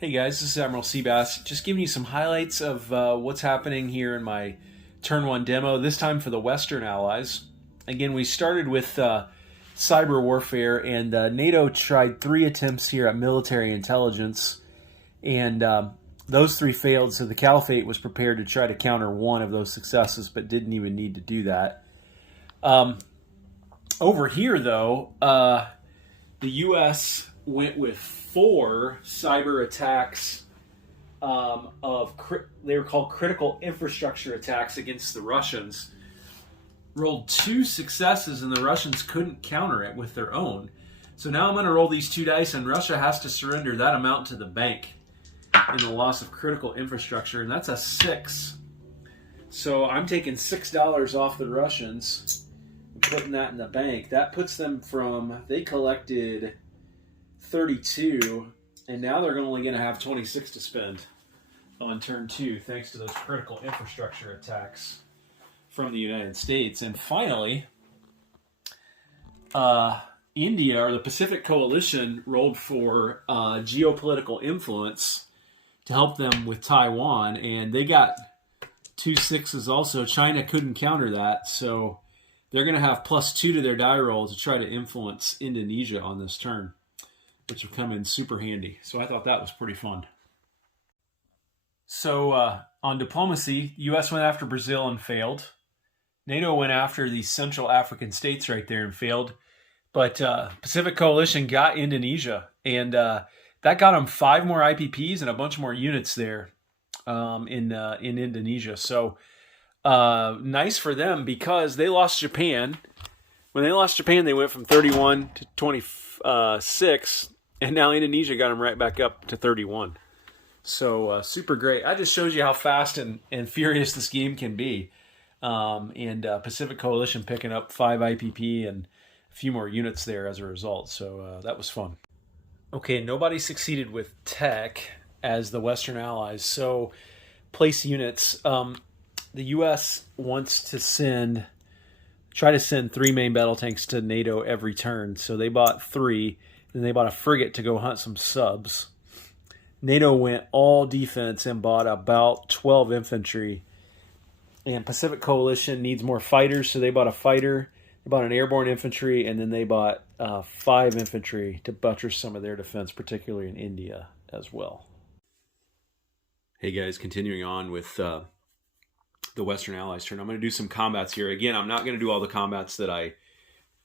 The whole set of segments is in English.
Hey guys, this is Admiral Seabass. Just giving you some highlights of what's happening here in my Turn 1 demo, this time for the Western Allies. Again, we started with cyber warfare, and NATO tried 3 attempts here at military intelligence, and those 3 failed, so the Caliphate was prepared to try to counter one of those successes, but didn't even need to do that. Over here, though, the U.S. went with 4 cyber attacks they were called critical infrastructure attacks against the Russians. Rolled 2 successes, and the Russians couldn't counter it with their own. So now I'm going to roll these 2 dice, and Russia has to surrender that amount to the bank in the loss of critical infrastructure, and that's a 6. So I'm taking $6 off the Russians and putting that in the bank. That puts them from, they collected 32, and now they're only going to have 26 to spend on turn 2, thanks to those critical infrastructure attacks from the United States. And finally, India, or the Pacific Coalition, rolled for geopolitical influence to help them with Taiwan, and they got 2 6s also. China couldn't counter that, so they're going to have +2 to their die roll to try to influence Indonesia on this turn, which will come in super handy. So I thought that was pretty fun. So on diplomacy, U.S. went after Brazil and failed. NATO went after the Central African states right there and failed. But Pacific Coalition got Indonesia, and that got them 5 more IPPs and a bunch more units there in Indonesia. So nice for them, because they lost Japan. When they lost Japan, they went from 31 to 26, and now Indonesia got them right back up to 31. So super great. I just shows you how fast and furious this game can be. And Pacific Coalition picking up 5 IPP and a few more units there as a result. So that was fun. Okay, nobody succeeded with tech as the Western Allies. So place units. The U.S. wants to try to send 3 main battle tanks to NATO every turn. So they bought 3, and they bought a frigate to go hunt some subs. NATO went all defense and bought about 12 infantry. And Pacific Coalition needs more fighters, so they bought a fighter, they bought an airborne infantry, and then they bought 5 infantry to buttress some of their defense, particularly in India as well. Hey guys, continuing on with the Western Allies turn. I'm going to do some combats here. Again, I'm not going to do all the combats that I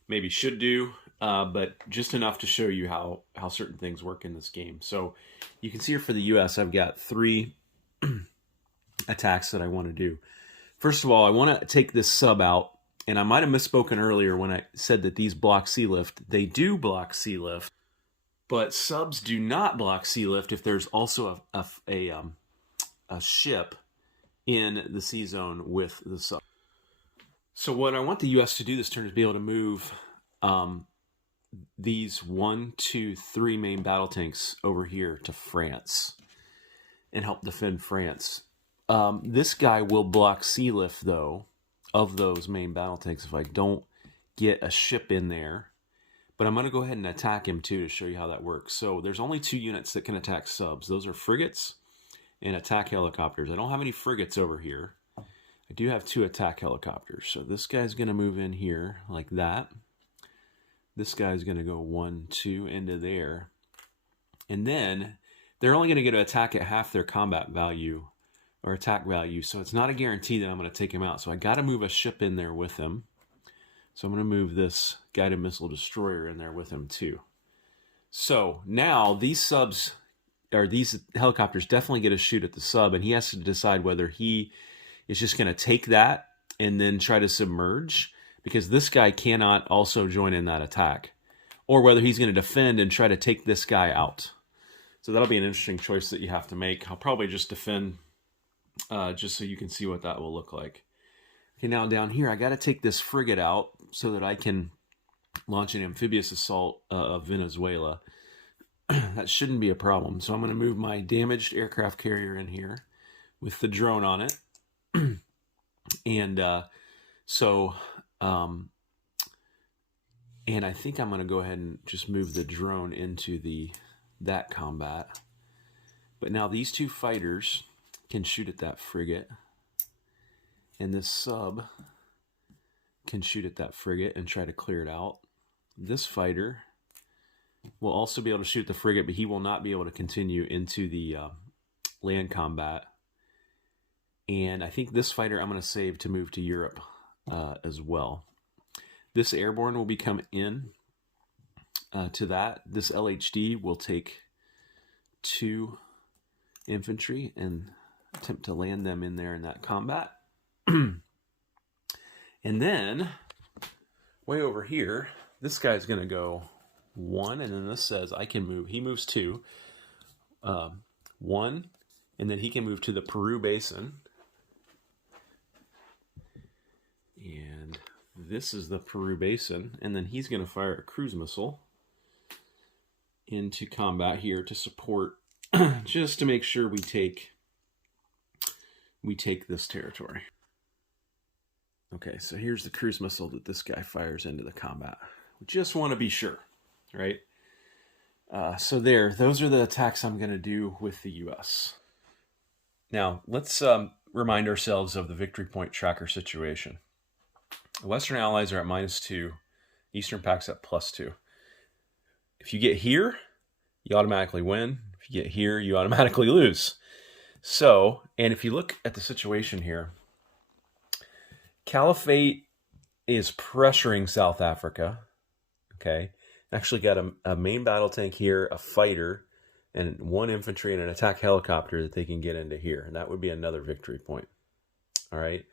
maybe should do, but just enough to show you how certain things work in this game. So you can see here for the U.S., I've got 3 attacks that I want to do. First of all, I want to take this sub out, and I might have misspoken earlier when I said that these block sea lift. They do block sea lift, but subs do not block sea lift if there's also a ship in the sea zone with the sub. So what I want the U.S. to do this turn is be able to move these 1, 2, 3 main battle tanks over here to France and help defend France. This guy will block sea lift, though, of those main battle tanks if I don't get a ship in there. But I'm going to go ahead and attack him, too, to show you how that works. So there's only 2 units that can attack subs. Those are frigates and attack helicopters. I don't have any frigates over here. I do have 2 attack helicopters. So this guy's going to move in here like that. This guy's going to go 1, 2 into there. And then they're only going to get to attack at half their combat value or attack value. So it's not a guarantee that I'm going to take him out. So I got to move a ship in there with him. So I'm going to move this guided missile destroyer in there with him too. So now these subs, or these helicopters, definitely get a shoot at the sub, and he has to decide whether he is just going to take that and then try to submerge, because this guy cannot also join in that attack, or whether he's going to defend and try to take this guy out. So that'll be an interesting choice that you have to make. I'll probably just defend just so you can see what that will look like. Okay, now down here, I got to take this frigate out so that I can launch an amphibious assault of Venezuela. That shouldn't be a problem. So I'm going to move my damaged aircraft carrier in here with the drone on it. And and I think I'm going to go ahead and just move the drone into that combat. But now these two fighters can shoot at that frigate, and this sub can shoot at that frigate and try to clear it out. This fighter will also be able to shoot the frigate, but he will not be able to continue into the land combat. And I think this fighter I'm going to save to move to Europe as well. This airborne will become in to that. This LHD will take 2 infantry and attempt to land them in there in that combat. And then, way over here, this guy's going to go 1, and then this says I can move. He moves 2. 1, and then he can move to the Peru Basin. And this is the Peru Basin, and then he's going to fire a cruise missile into combat here to support, just to make sure we take this territory. Okay, so here's the cruise missile that this guy fires into the combat. We just want to be sure, right? So those are the attacks I'm going to do with the U.S. Now, let's remind ourselves of the victory point tracker situation. The Western Allies are at -2. Eastern Pact's at +2. If you get here, you automatically win. If you get here, you automatically lose. So, and if you look at the situation here, Caliphate is pressuring South Africa. Okay, actually got a main battle tank here, a fighter, and 1 infantry and an attack helicopter that they can get into here. And that would be another victory point. All right.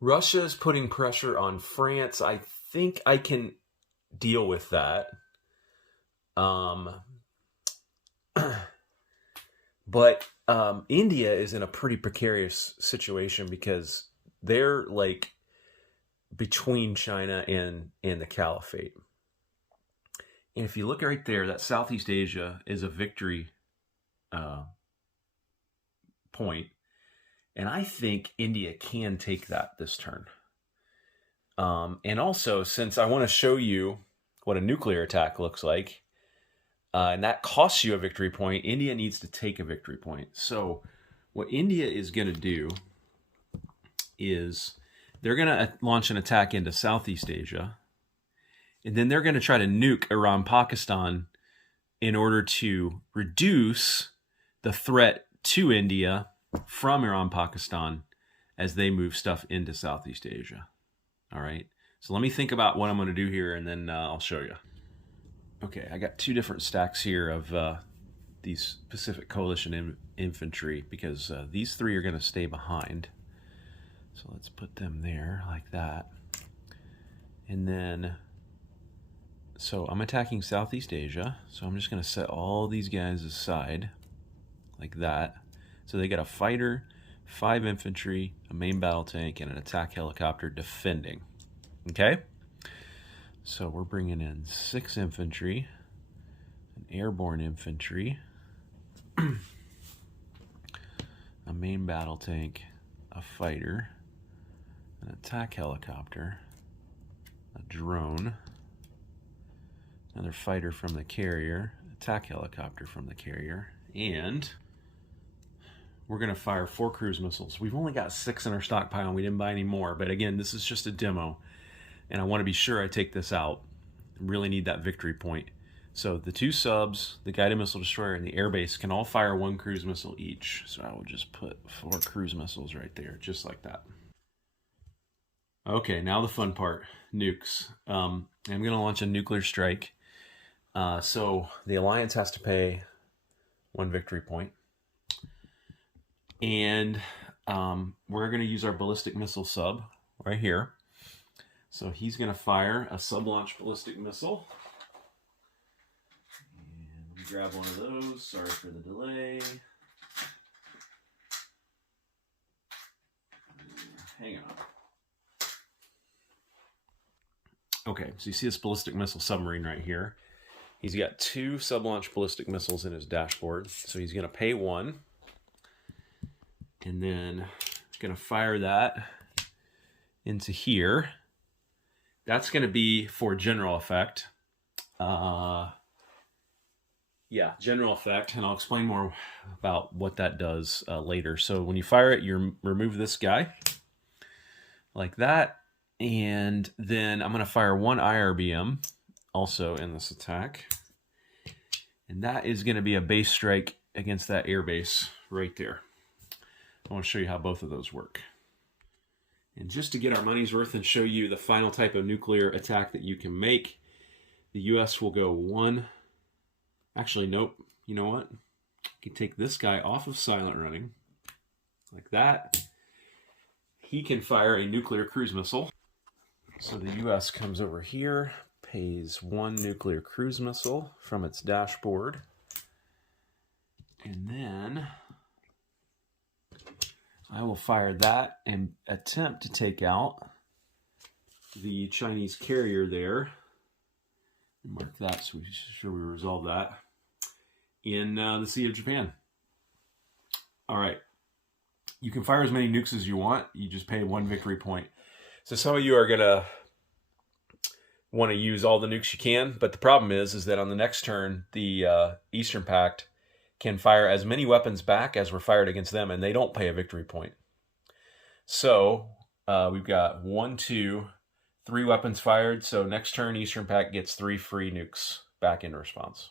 Russia is putting pressure on France. I think I can deal with that. But India is in a pretty precarious situation because they're like between China and the Caliphate. And if you look right there, that Southeast Asia is a victory point. And I think India can take that this turn. And also, since I want to show you what a nuclear attack looks like, and that costs you a victory point, India needs to take a victory point. So what India is going to do is they're going to launch an attack into Southeast Asia, and then they're going to try to nuke Iran, Pakistan in order to reduce the threat to India from Iran, Pakistan as they move stuff into Southeast Asia. All right. So let me think about what I'm going to do here, and then I'll show you. Okay, I got 2 different stacks here of these Pacific Coalition infantry because these 3 are going to stay behind. So let's put them there like that. And then, so I'm attacking Southeast Asia. So I'm just going to set all these guys aside like that. So they got a fighter, 5 infantry, a main battle tank, and an attack helicopter defending. Okay? So we're bringing in 6 infantry, an airborne infantry, a main battle tank, a fighter, an attack helicopter, a drone, another fighter from the carrier, attack helicopter from the carrier, and we're going to fire 4 cruise missiles. We've only got 6 in our stockpile, and we didn't buy any more, but again, this is just a demo. And I want to be sure I take this out. I really need that victory point. So the 2 subs, the guided missile destroyer, and the airbase can all fire 1 cruise missile each. So I will just put 4 cruise missiles right there, just like that. Okay, now the fun part, nukes. I'm going to launch a nuclear strike. So the Alliance has to pay 1 victory point. And we're going to use our ballistic missile sub right here. So he's going to fire a sub-launch ballistic missile. And let me grab one of those. Sorry for the delay. Hang on. Okay, so you see this ballistic missile submarine right here. He's got 2 sub-launch ballistic missiles in his dashboard. So he's going to pay 1. And then going to fire that into here. That's going to be for general effect. Yeah, general effect, and I'll explain more about what that does later. So when you fire it, you remove this guy like that, and then I'm going to fire one IRBM also in this attack, and that is going to be a base strike against that air base right there. I want to show you how both of those work. And just to get our money's worth and show you the final type of nuclear attack that you can make, the U.S. will go one. Actually, nope. You know what? You can take this guy off of silent running, like that. He can fire a nuclear cruise missile. So the U.S. comes over here, pays one nuclear cruise missile from its dashboard, and then I will fire that and attempt to take out the Chinese carrier there. Mark that so we're sure we resolve that in the Sea of Japan. All right. You can fire as many nukes as you want. You just pay one victory point. So some of you are going to want to use all the nukes you can, but the problem is that on the next turn, the Eastern Pact can fire as many weapons back as were fired against them, and they don't pay a victory point. So we've got 1, 2, 3 weapons fired. So next turn, Eastern Pact gets 3 free nukes back in response.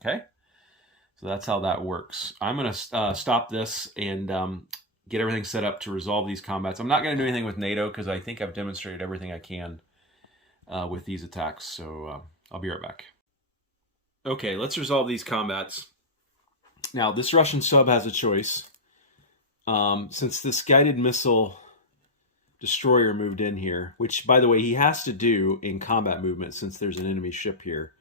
Okay? So that's how that works. I'm going to stop this and get everything set up to resolve these combats. I'm not going to do anything with NATO because I think I've demonstrated everything I can with these attacks. So I'll be right back. Okay, let's resolve these combats. Now, this Russian sub has a choice. Since this guided missile destroyer moved in here, which, by the way, he has to do in combat movement since there's an enemy ship here.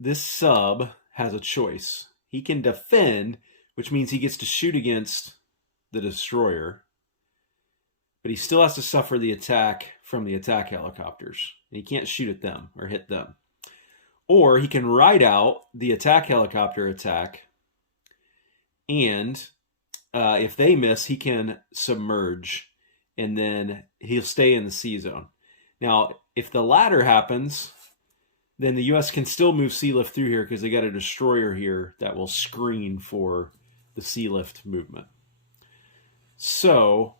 This sub has a choice. He can defend, which means he gets to shoot against the destroyer, but he still has to suffer the attack from the attack helicopters. And he can't shoot at them or hit them. Or he can ride out the attack helicopter attack, and if they miss, he can submerge, and then he'll stay in the sea zone. Now, if the latter happens, then the U.S. can still move sea lift through here because they got a destroyer here that will screen for the sea lift movement. So,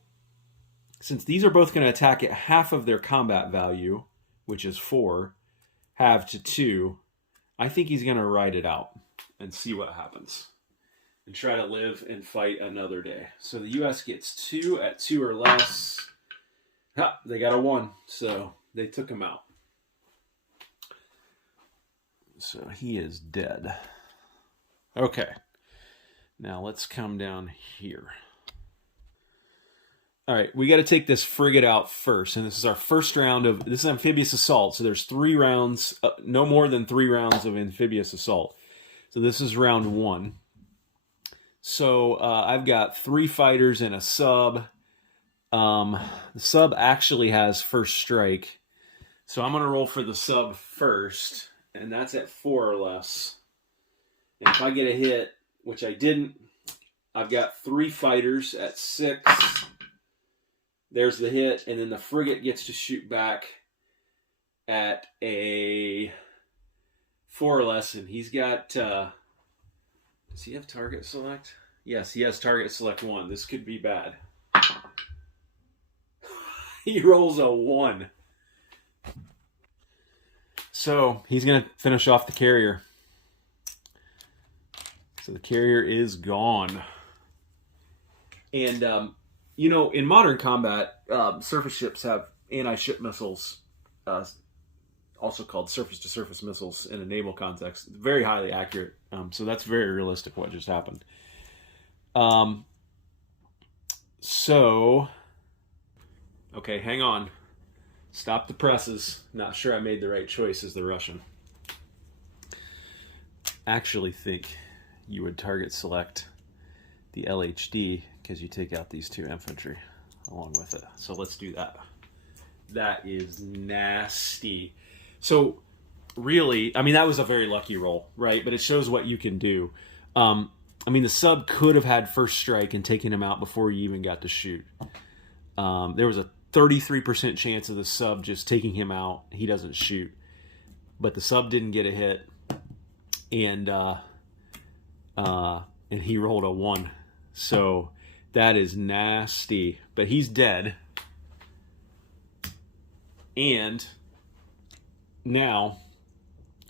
since these are both going to attack at half of their combat value, which is 4, halved to 2, I think he's going to ride it out and see what happens and try to live and fight another day. So the U.S. gets 2 at 2 or less. Ha, they got a 1, so they took him out. So he is dead. Okay. Now let's come down here. All right, we got to take this frigate out first, and this is our first round of, this is amphibious assault, so there's 3 rounds, no more than 3 rounds of amphibious assault. So this is round 1. So I've got 3 fighters and a sub. The sub actually has first strike, so I'm going to roll for the sub first, and that's at 4 or less. And if I get a hit, which I didn't, I've got 3 fighters at 6. There's the hit, and then the frigate gets to shoot back at a 4 or less, and he's got, does he have target select? Yes, he has target select 1. This could be bad. He rolls a 1. So he's going to finish off the carrier. So the carrier is gone. And, you know, in modern combat, surface ships have anti-ship missiles, also called surface-to-surface missiles in a naval context. Very highly accurate. So that's very realistic what just happened. Okay, hang on. Stop the presses. Not sure I made the right choice as the Russian. Actually think you would target select the LHD because you take out these 2 infantry along with it. So let's do that. That is nasty. So really, I mean, that was a very lucky roll, right? But it shows what you can do. I mean, the sub could have had first strike and taken him out before you even got to shoot. There was a 33% chance of the sub just taking him out. He doesn't shoot. but the sub didn't get a hit, and he rolled a 1. So that is nasty. But he's dead. And now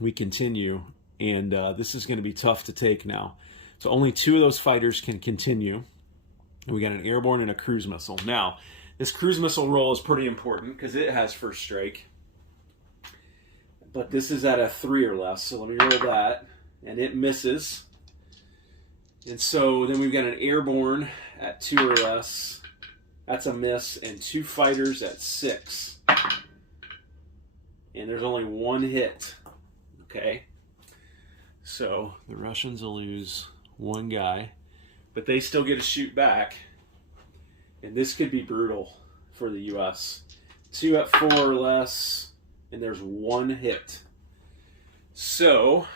we continue, and this is going to be tough to take now. So only 2 of those fighters can continue. And we got an airborne and a cruise missile. Now, this cruise missile roll is pretty important because it has first strike. But this is at a 3 or less, so let me roll that. And it misses. And so then we've got an airborne at 2 or less. That's a miss. And 2 fighters at 6. And there's only 1 hit. Okay. So the Russians will lose 1 guy. But they still get to shoot back. And this could be brutal for the U.S. 2 at 4 or less. And there's 1 hit. So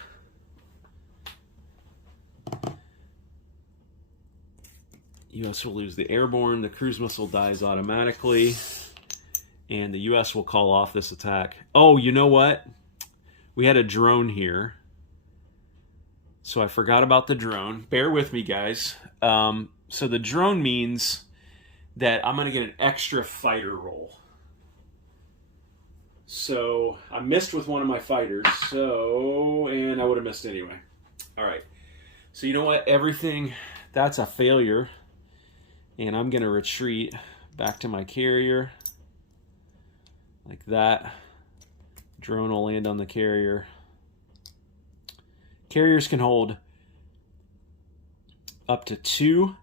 U.S. will lose the airborne. The cruise missile dies automatically. And the U.S. will call off this attack. Oh, you know what? We had a drone here. So I forgot about the drone. Bear with me, guys. So the drone means that I'm going to get an extra fighter roll. So I missed with one of my fighters. And I would have missed anyway. All right. So you know what? Everything, that's a failure. And I'm going to retreat back to my carrier. Like that. Drone will land on the carrier. Carriers can hold up to 2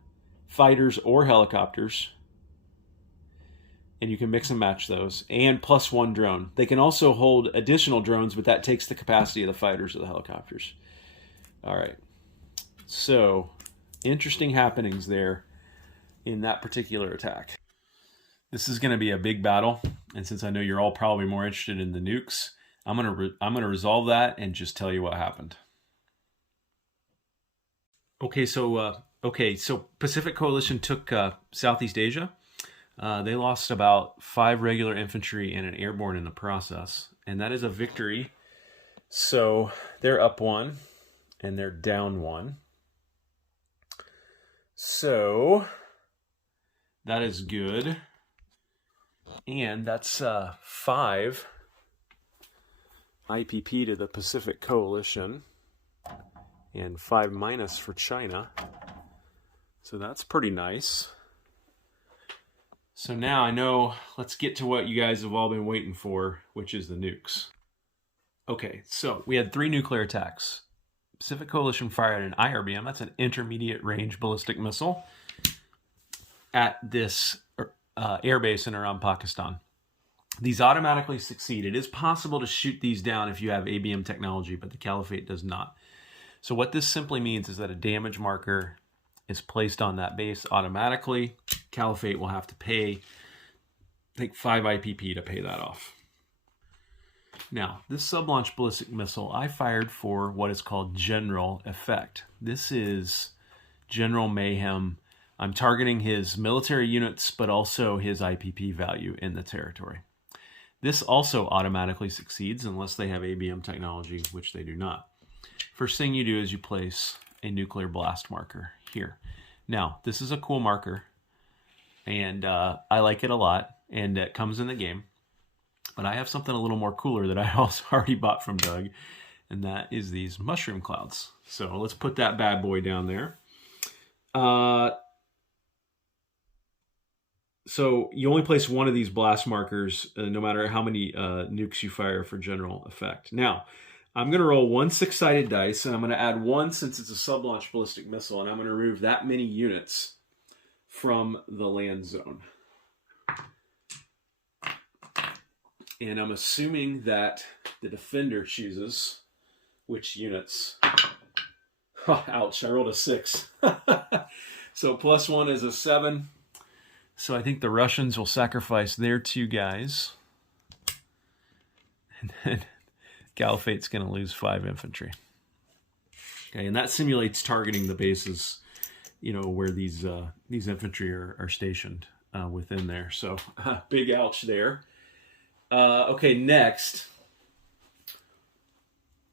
fighters or helicopters. And you can mix and match those. And plus 1 drone. They can also hold additional drones, but that takes the capacity of the fighters or the helicopters. All right. So, interesting happenings there in that particular attack. This is going to be a big battle. And since I know you're all probably more interested in the nukes, I'm gonna resolve that and just tell you what happened. Okay, so Pacific Coalition took Southeast Asia. They lost about 5 regular infantry and an airborne in the process, and that is a victory. So they're up 1 and they're down 1. So that is good. And that's 5 IPP to the Pacific Coalition and 5 minus for China. So that's pretty nice. So now I know, let's get to what you guys have all been waiting for, which is the nukes. Okay, so we had 3 nuclear attacks. Pacific Coalition fired an IRBM, that's an intermediate range ballistic missile, at this airbase in around Pakistan. These automatically succeed. It is possible to shoot these down if you have ABM technology, but the Caliphate does not. So what this simply means is that a damage marker is placed on that base automatically. Caliphate will have to pay, I think, 5 IPP to pay that off. Now, this sub-launch ballistic missile I fired for what is called general effect. This is general mayhem. I'm targeting his military units, but also his IPP value in the territory. This also automatically succeeds unless they have ABM technology, which they do not. First thing you do is you place a nuclear blast marker here. Now, this is a cool marker, and I like it a lot, and it comes in the game. But I have something a little more cooler that I also already bought from Doug, and that is these mushroom clouds. So let's put that bad boy down there. So you only place 1 of these blast markers, no matter how many nukes you fire for general effect. Now, I'm going to roll 1 6-sided dice, and I'm going to add 1 since it's a sub-launch ballistic missile, and I'm going to remove that many units from the land zone. And I'm assuming that the defender chooses which units. Oh, ouch, I rolled a 6. So plus 1 is a 7. So I think the Russians will sacrifice their 2 guys. And then Caliphate's going to lose 5 infantry. Okay, and that simulates targeting the bases, you know, where these infantry are stationed within there. So big ouch there. Okay, next,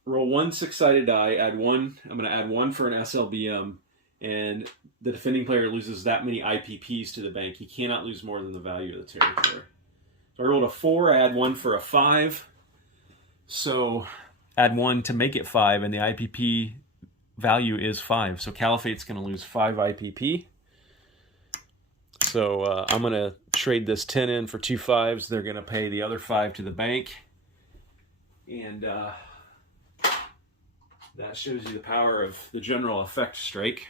roll one 6-sided die, add one. I'm going to add one for an SLBM, and the defending player loses that many IPPs to the bank. He cannot lose more than the value of the territory. So I rolled a 4, I add one for a 5. So add one to make it 5, and the IPP value is 5. So Caliphate's going to lose 5 IPP. So I'm going to trade this 10 in for 2 5s. They're going to pay the other 5 to the bank. And that shows you the power of the general effect strike.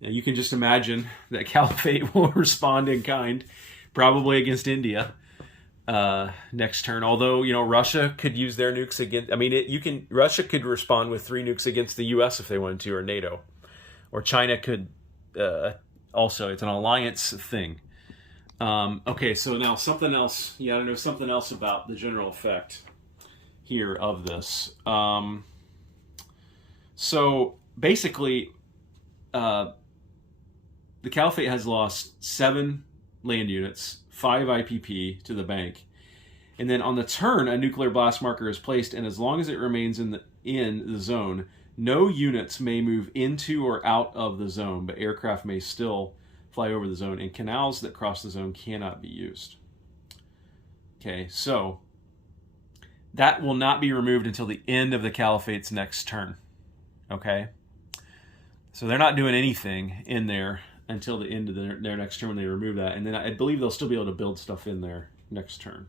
Now you can just imagine that Caliphate will respond in kind, probably against India next turn. Although, you know, Russia could use their nukes against. I mean, Russia could respond with 3 nukes against the U.S. if they wanted to, or NATO, or China could also. It's an alliance thing. Okay, so now something else. You got to know something else about the general effect here of this. So basically, the Caliphate has lost 7 land units, 5 IPP to the bank, and then on the turn, a nuclear blast marker is placed, and as long as it remains in the zone, no units may move into or out of the zone, but aircraft may still fly over the zone, and canals that cross the zone cannot be used. Okay, so that will not be removed until the end of the Caliphate's next turn. Okay? So they're not doing anything in there until the end of their next turn when they remove that. And then I believe they'll still be able to build stuff in there next turn.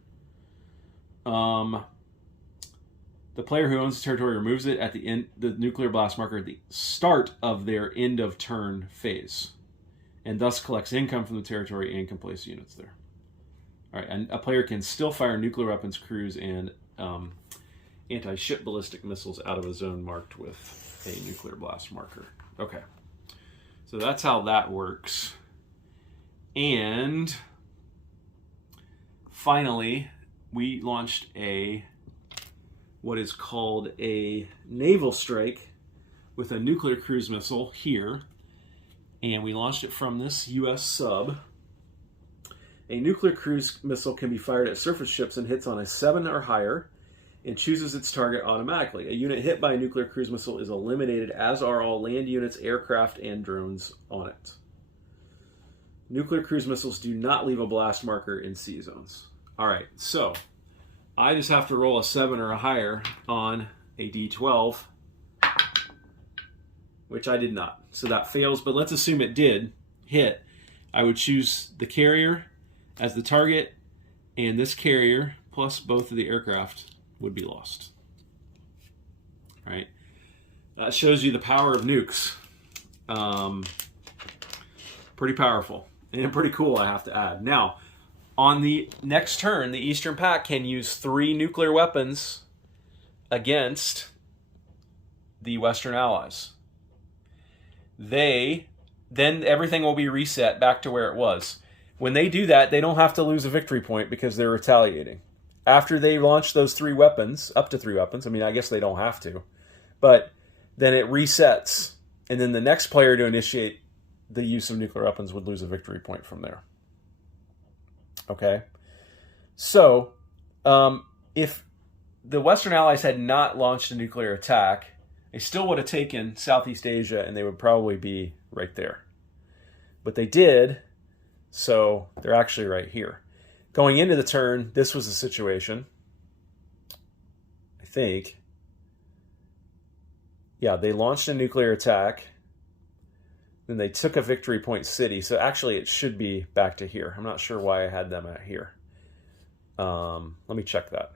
The player who owns the territory removes it at the end, the nuclear blast marker at the start of their end of turn phase, and thus collects income from the territory and can place units there. All right, and a player can still fire nuclear weapons, cruise, and anti-ship ballistic missiles out of a zone marked with a nuclear blast marker. Okay, so that's how that works. And finally, we launched what is called a Naval Strike with a nuclear cruise missile here. And we launched it from this U.S. sub. A nuclear cruise missile can be fired at surface ships and hits on a 7 or higher and chooses its target automatically. A unit hit by a nuclear cruise missile is eliminated, as are all land units, aircraft, and drones on it. Nuclear cruise missiles do not leave a blast marker in sea zones. All right, so I just have to roll a 7 or a higher on a D12, which I did not. So that fails, but let's assume it did hit. I would choose the carrier as the target, and this carrier plus both of the aircraft would be lost. All right. That shows you the power of nukes. Pretty powerful and pretty cool, I have to add. Now, on the next turn, the Eastern Pact can use 3 nuclear weapons against the Western Allies. Then everything will be reset back to where it was. When they do that, they don't have to lose a victory point because they're retaliating. After they launch those 3 weapons, up to 3 weapons, I mean, I guess they don't have to, but then it resets, and then the next player to initiate the use of nuclear weapons would lose a victory point from there. Okay? So, if the Western Allies had not launched a nuclear attack, they still would have taken Southeast Asia, and they would probably be right there. But they did, so they're actually right here. Going into the turn, this was the situation, I think. Yeah, they launched a nuclear attack. Then they took a victory point city. So actually, it should be back to here. I'm not sure why I had them at here. Let me check that.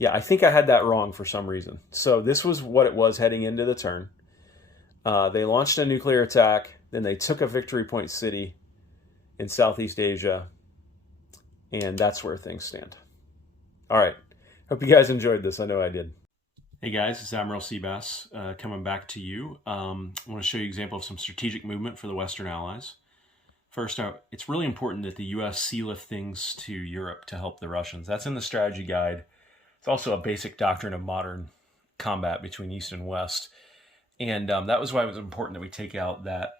Yeah, I think I had that wrong for some reason. So this was what it was heading into the turn. They launched a nuclear attack. Then they took a victory point city in Southeast Asia. And that's where things stand. All right. Hope you guys enjoyed this. I know I did. Hey guys, it's Admiral Seabass coming back to you. I want to show you an example of some strategic movement for the Western Allies. First, it's really important that the U.S. sea-lift things to Europe to help the Russians. That's in the strategy guide. It's also a basic doctrine of modern combat between East and West. And that was why it was important that we take out that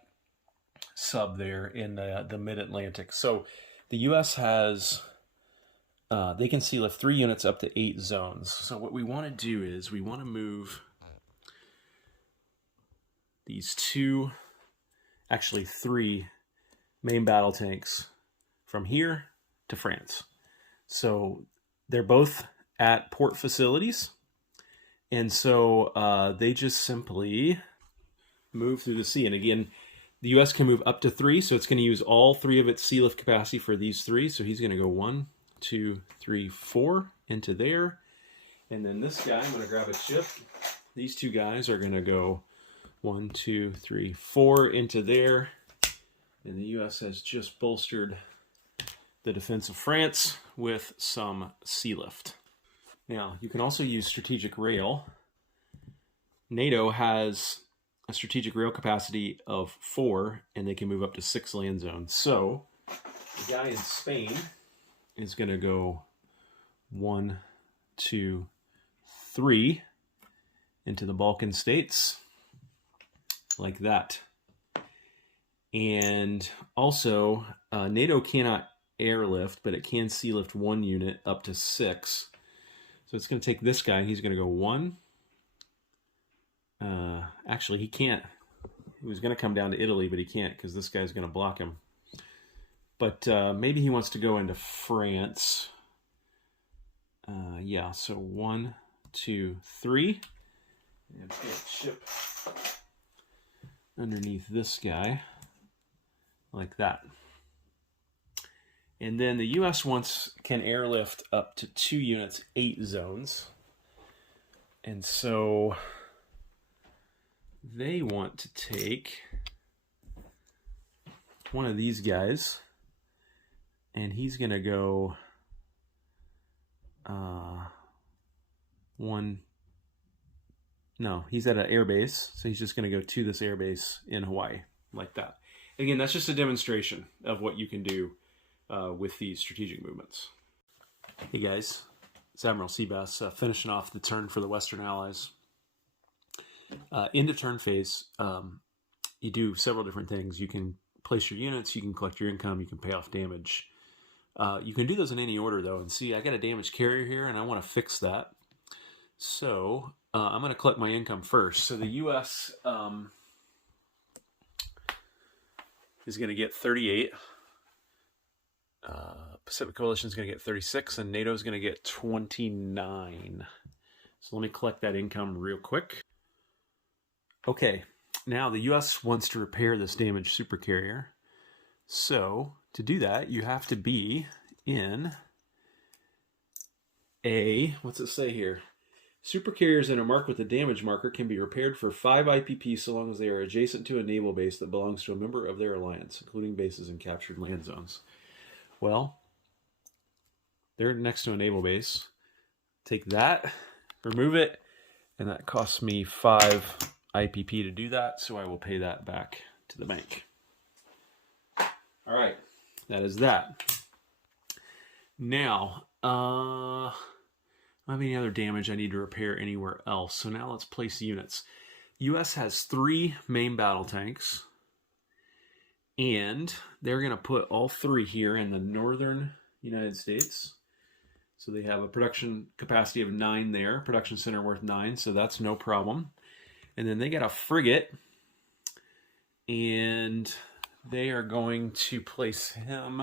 sub there in the mid-Atlantic. So the U.S. has they can sea lift 3 units up to 8 zones. So what we want to do is we want to move these 3 main battle tanks from here to France. So they're both at port facilities. And so they just simply move through the sea. And again, the U.S. can move up to 3, so it's going to use all 3 of its sea lift capacity for these 3. So he's going to go 1, 2, 3, 4 into there. And then this guy, I'm going to grab a ship. These 2 guys are going to go 1, 2, 3, 4 into there. And the U.S. has just bolstered the defense of France with some sea lift. Now, you can also use strategic rail. NATO has a strategic rail capacity of 4, and they can move up to 6 land zones. So, the guy in Spain is going to go 1, 2, 3 into the Balkan states, like that. And also, NATO cannot airlift, but it can sea lift 1 unit up to 6. So it's going to take this guy, and he's going to go 1. Actually, he can't. He was going to come down to Italy, but he can't because this guy's going to block him. But maybe he wants to go into France. Yeah, so 1, 2, 3. And put a ship underneath this guy, like that. And then the U.S. can airlift up to 2 units, 8 zones. And so they want to take one of these guys, and he's going to go 1. No, he's at an air base, so he's just going to go to this air base in Hawaii, like that. Again, that's just a demonstration of what you can do with these strategic movements. Hey guys, it's Admiral Seabass finishing off the turn for the Western Allies. Into turn phase, you do several different things. You can place your units, you can collect your income, you can pay off damage. You can do those in any order though, and see I got a damaged carrier here and I want to fix that. So I'm going to collect my income first. So the U.S. Is going to get 38. Pacific Coalition is going to get 36, and NATO is going to get 29. So let me collect that income real quick. Okay, now the U.S. wants to repair this damaged supercarrier. So to do that, you have to be in a, what's it say here? Supercarriers that are marked with a damage marker can be repaired for 5 IPP so long as they are adjacent to a naval base that belongs to a member of their alliance, including bases in captured land zones. Well, they're next to a naval base. Take that, remove it, and that costs me 5 IPP to do that, so I will pay that back to the bank. All right, that is that. Now, I don't have any other damage I need to repair anywhere else. So now let's place units. U.S. has 3 main battle tanks, and they're going to put all 3 here in the northern United States. So they have a production capacity of 9 there, production center worth 9, so that's no problem. And then they got a frigate, and they are going to place him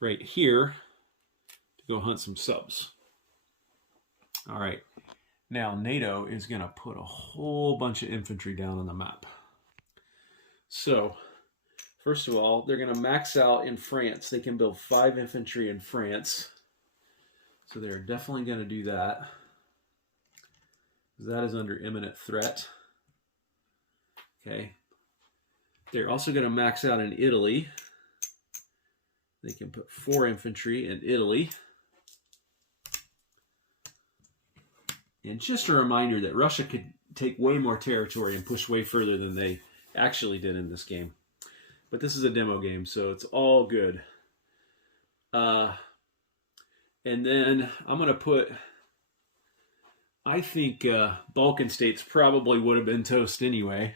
right here to go hunt some subs. All right, now NATO is going to put a whole bunch of infantry down on the map. So, first of all, they're going to max out in France. They can build 5 infantry in France. So they're definitely going to do that. That is under imminent threat. Okay. They're also going to max out in Italy. They can put 4 infantry in Italy. And just a reminder that Russia could take way more territory and push way further than they actually did in this game. But this is a demo game, so it's all good. And then I'm going to put, I think Balkan states probably would have been toast anyway.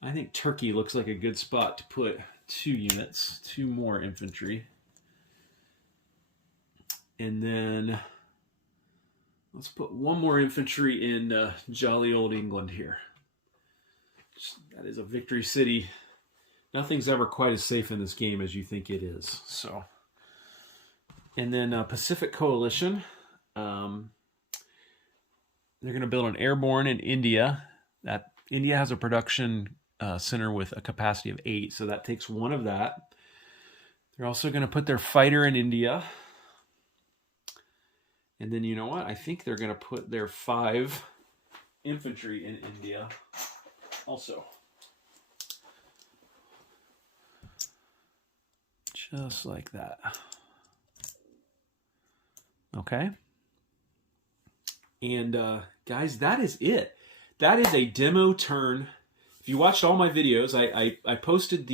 I think Turkey looks like a good spot to put 2 units, 2 more infantry. And then let's put 1 more infantry in jolly old England here. That is a victory city. Nothing's ever quite as safe in this game as you think it is. So, and then Pacific Coalition. They're going to build an airborne in India. That India has a production center with a capacity of 8, so that takes 1 of that. They're also going to put their fighter in India. And then you know what? I think they're going to put their 5 infantry in India also. Just like that. Okay. And guys, that is it. That is a demo turn. If you watched all my videos, I posted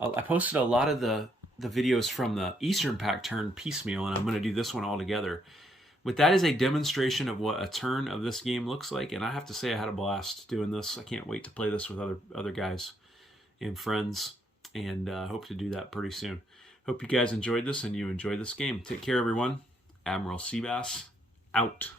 I posted a lot of the videos from the Eastern Pact turn piecemeal, and I'm going to do this one all together. But that is a demonstration of what a turn of this game looks like, and I have to say I had a blast doing this. I can't wait to play this with other guys and friends, and hope to do that pretty soon. Hope you guys enjoyed this and you enjoyed this game. Take care, everyone. Admiral Seabass, out.